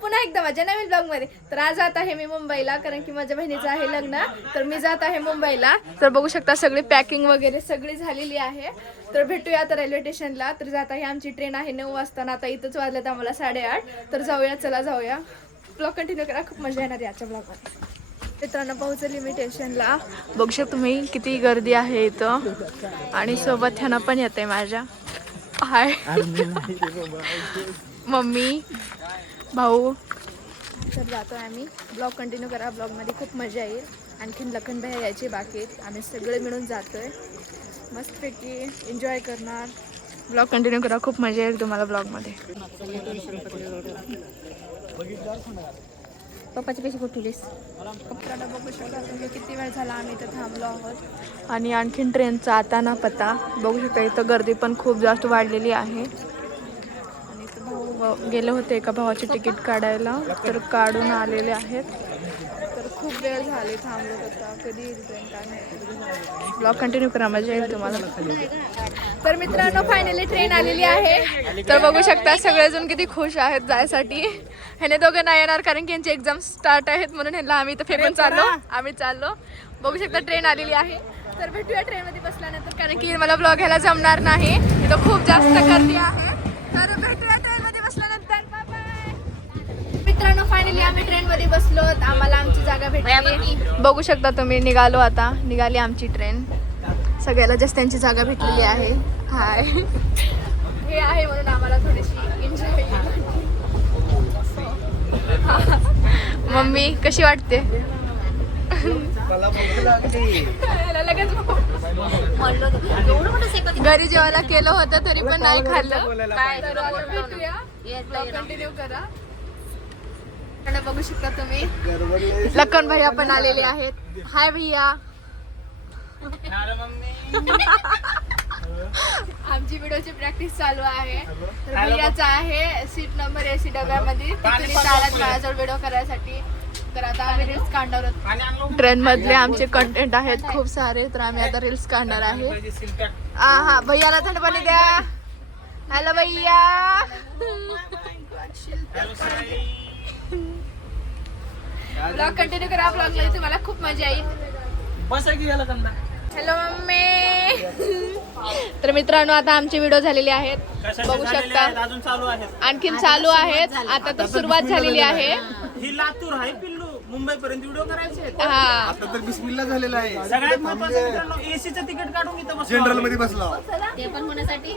पुन्हा एकदा माझ्या नवीन ब्लॉग मध्ये. तर आज जात आहे मी मुंबईला, कारण की माझ्या बहिणीचं आहे लग्न. तर मी जात आहे मुंबईला. तर बघू शकता सगळी पॅकिंग वगैरे सगळी झालेली आहे. तर भेटूया आता रेल्वे स्टेशनला. तर जात आहे, आमची ट्रेन आहे 9 वाजता. आता इथंच वाजल्यात आम्हाला 8:30. तर जाऊया, चला जाऊया. ब्लॉग कंटिन्यू करा, खूप मजा येणार याच्या ब्लॉग मध्ये. मित्रांनो पोहोचली मी स्टेशनला. बघू शकता तुम्ही किती गर्दी आहे इथं. आणि सोबत ह्याना पण येते माझ्या. हाय मम्मी भाऊ. तर जातोय आम्ही. ब्लॉग कंटिन्यू करा, ब्लॉग मध्ये खूप मजा येईल. आणखीन लखन भैया यायचे बाकी आहेत. आम्ही सगळे मिळून जातोय, मस्तपैकी एन्जॉय करणार. ब्लॉग कंटिन्यू करा, खूप मजा येईल तुम्हाला ब्लॉग मध्ये. पप्पाचे पैसे कुठेस पप्पाला बघू शकता तुम्ही किती वेळ झाला आम्ही इथं थांबलो आहोत. आणि आणखीन ट्रेनचा आता ना पता बघू शकता. इथं गर्दी पण खूप जास्त वाढलेली आहे. आणि इथं भाऊ गेले होते एका भावाची तिकीट काढायला, तर काढून आलेले आहेत. तर खूप वेळ झाले थांबलो होता. कधी येईल ट्रेन काय नाही. ब्लॉग कंटिन्यू करा, मजा येईल तुम्हाला. तर मित्रांनो फायनली ट्रेन आलेली आहे. तर बघू शकता सगळेजण किती खुश आहेत जायसाठी. ह्याने दोघं नाही येणार कारण की यांची एक्झाम स्टार्ट आहेत, म्हणून ह्याला आम्ही इथं फेकून चाललो. बघू शकता ट्रेन आलेली आहे. तर भेटूया ट्रेनमध्ये बसल्यानंतर, कारण की मला ब्लॉग घ्यायला जमणार नाही, इथं खूप जास्त गर्दी आहे. तर भेटूया ट्रेनमध्ये बसल्यानंतर. Bye bye. मित्रांनो फायनली आम्ही ट्रेनमध्ये बसलो. आम्हाला आमची जागा भेटली. बघू शकता तुम्ही. निघाली आमची ट्रेन. सगळ्याला जास्त त्यांची जागा भेटलेली आहे. हाय हे आहे म्हणून आम्हाला थोडीशी एन्जॉय. मम्मी कशी वाटते? घरी जेवायला केलं होतं तरी पण नाही खाल्लं. कंटिन्यू करा. बघू शकता तुम्ही लखन भैया पण आलेले आहेत. हाय भैया. आमची व्हिडिओची प्रॅक्टिस चालू आहे. तर भैयाचा आहे सीट नंबर AC डब्यामध्ये. तुम्ही चालत माझ्याजवळ व्हिडिओ करायसाठी. तर आता आम्ही रील्स काढणार आहोत. ट्रेन मधले आमचे कंटेंट आहेत खूप सारे, तर आम्ही आता रील्स काढणार आहे. हा भैयाला थंड पाणी द्या. हॅलो भैया. ब्लॉग कंटिन्यू करा, ब्लॉग मध्ये तुम्हाला खूप मजा येईल. Hello mummy. तर मित्रांनो आता आमचे व्हिडिओ झालेले आहेत, बघू शकता. आणखीन चालू आहेत. आता तर सुरुवात झालेली आहे. ही लातूर आहे पिल्लू, मुंबई पर्यंत व्हिडिओ करायचे. हा आता तर बिस्मिल्ला झालेला आहे. सगळ्यात महत्त्वाचं मित्रांनो एसीचं तिकीट काढून इथं बसलो. जनरल मध्ये बसला ते पण होण्यासाठी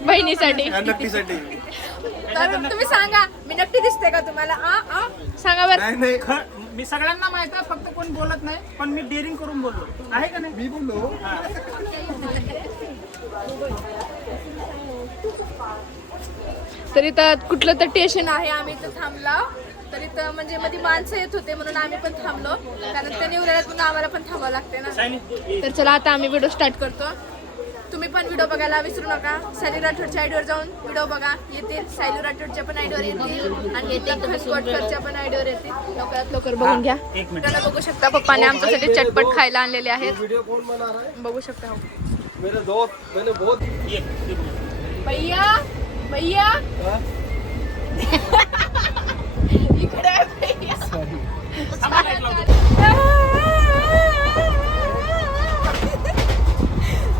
बहिणीसाठी. नक्कीसाठी. तर तुम्ही सांगा मी नक्की दिसते का तुम्हाला? सांगा बरं. नाही नाही मी सगळ्यांना माहित आहे, फक्त कोण बोलत नाही, पण मी डेअरिंग करून बोललो. आहे का नाही? मी बोललो. तर इथं कुठलं तर स्टेशन आहे, आम्ही इथं थांबला. तर इथं म्हणजे मध्ये माणसं येत होते म्हणून आम्ही पण थांबलो, कारण त्यांनी उरायला म्हणून आम्हाला पण थांबावं लागते ना. तर चला आता आम्ही व्हिडिओ स्टार्ट करतो. तुम्ही पण व्हिडिओ बघायला विसरू नका. सायली राठोडच्या आयडीवर जाऊन व्हिडिओ बघा, येतील. सायली राठोडच्या पण आयडीवर येतील आणि कोटकरच्या पण आयडीवर येतील. लवकरात लवकर बघून घ्या. एक मिनिट. त्याला बघू शकता पप्पाने आमच्यासाठी चटपट खायला आणलेले आहेत. वीडियो कौन बना रहा है? बघू शकता. मेरे दोस्त मैंने बहुत ये. भैया भैया इकडे आहे भैया.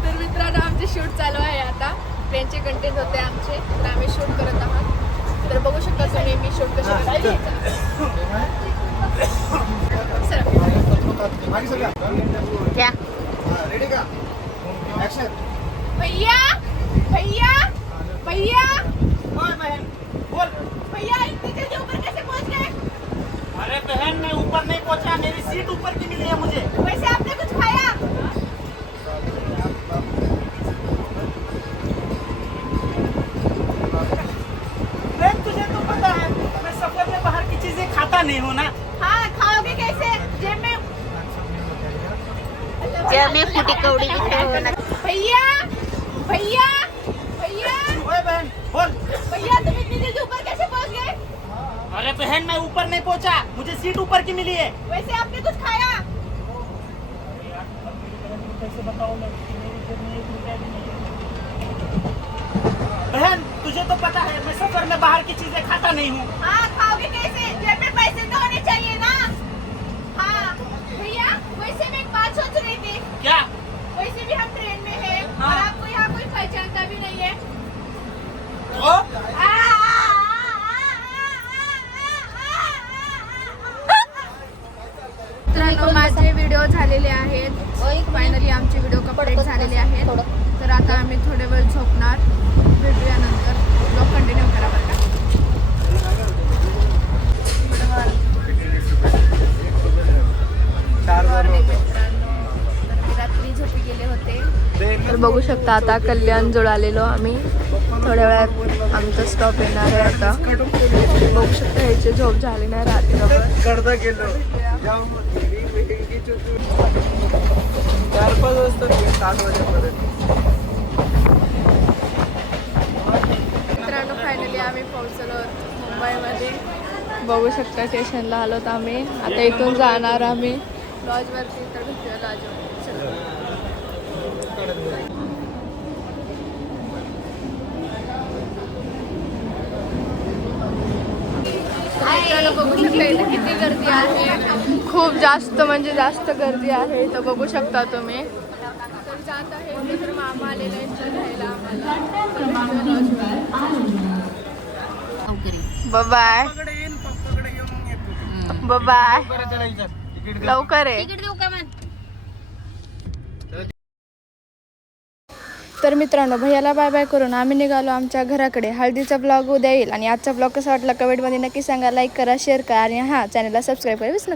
तर मित्रांनो आमचे शूट चालू आहे आता. ट्रेनचे कंटेंट होते आमचे, तर आम्ही शूट करत आहोत. तर बघू शकता तुम्ही मी शूट कशी करते. आगे सगळं क्या रेडी का ऍक्शन. भैया भैया भैया ओए बहन बोल. भैया इतनी जल्दी ऊपर कैसे पहुंच गए? अरे बहन मैं ऊपर नहीं पहुंचा, मेरी सीट ऊपर की मिली है मुझे. वैसे आपने कुछ खाया? बहन तुझे तो पता है मैं सफर में बाहर की चीजें खाता नहीं हूँ ना. हाँ खाओगे कैसे? जेब में फुटी कवडी भैया भैया भैया ओए बहन बोल. भैया तुम इतनी जल्दी ऊपर कैसे पहुंच गए? अरे बहन मैं ऊपर नहीं पहुंचा, मुझे सीट ऊपर की मिली है. वैसे आपने कुछ खाया? कैसे बताऊं मैं, मेरी जेब में 1 रुपया भी नहीं है. बहन तुझे तो पता है मैं सफर में बाहर की चीजें खाता नहीं हूँ. हाँ खाओगे कैसे? फायनली आमचे व्हिडिओ कंप्लीट झालेले आहेत. तर आता आम्ही थोडे वेळ झोपणार. भेटूया नंतर. ब्लॉग कंटिन्यू करा बरं का. मित्रांनो, तर मी रात्री झोपी गेले होते. तर बघू शकता आता कल्याण जवळ आलेलो आम्ही. थोड्या वेळात आमचा स्टॉप येणार आहे आता. बघू शकता ह्याची झोप झाली नाही रात्रभर. करता गेलो 4-5 वाजता 7 वाजेपर्यंत. मित्रांनो फायनली आम्ही पोहोचलो मुंबईमध्ये. बघू शकता स्टेशनला आलोत आम्ही. आता इथून जाणार आम्ही लॉजवरती. तर भेटूया लॉजवर. चला. मित्रांनो बघू शकता इथे किती गर्दी आहे. खूप जास्त म्हणजे जास्त गर्दी आहे इथं बघू शकता तुम्ही. तर जात आहे तर मामा आलेला आहे घ्यायला आम्हाला. बाय बाय लवकर आहे. तिकीट देऊ का मग? तर मित्रांनो भैयाला बाय बाय करून आम्ही निघालो आमच्या घराकडे. हळदीचा ब्लॉग उद्या येईल आणि आजचा ब्लॉग कसा वाटला कमेंटमध्ये नक्की सांगा. लाईक करा, शेअर करा आणि हां चॅनलला सबस्क्राईब करा विसरू नका.